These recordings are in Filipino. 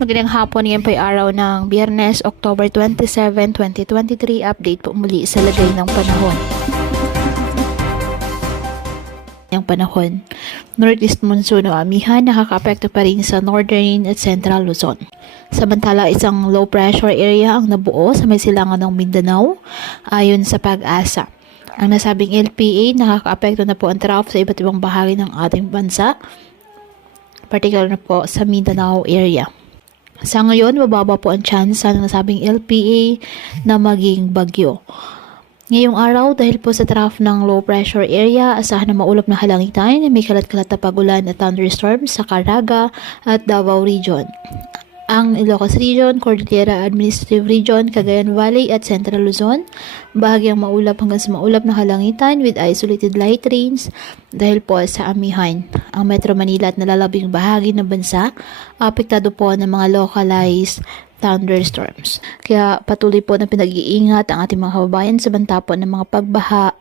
Magandang hapon, ngayon po ay araw ng Biyernes, October 27, 2023. Update po muli sa lagay ng panahon. Ang panahon, Northeast monsoon o amihan nakaka-apekto pa rin sa Northern at Central Luzon. Samantala, isang low pressure area ang nabuo sa may silangan ng Mindanao ayon sa Pag-asa. Ang nasabing LPA nakaka-apekto na po ang trough sa iba't ibang bahagi ng ating bansa, particular na po sa Mindanao area. Sa ngayon, mababa po ang chance ng nasabing LPA na maging bagyo. Ngayong araw, dahil po sa trough ng low pressure area, asahan na maulap na kalangitan, may kalat-kalat na pagulan at thunderstorms sa Caraga at Davao Region. Ang Ilocos Region, Cordillera Administrative Region, Cagayan Valley at Central Luzon, bahagyang maulap hanggang sa maulap na kalangitan with isolated light rains dahil po sa amihan. Ang Metro Manila at nalalabing bahagi ng bansa, apektado po ng mga localized thunderstorms. Kaya patuloy po na pinag-iingat ang ating mga kababayan sa banta po ng mga pagbaha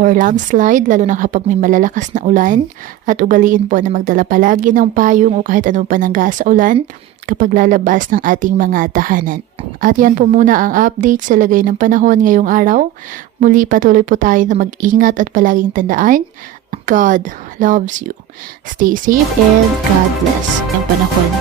or landslide, lalo na kapag may malalakas na ulan, at ugaliin po na magdala palagi ng payong o kahit anong panangga sa ulan kapag lalabas ng ating mga tahanan. At yan po muna ang update sa lagay ng panahon ngayong araw. Muli patuloy po tayo na mag-ingat at palaging tandaan, God loves you. Stay safe and God bless. Ang panahon.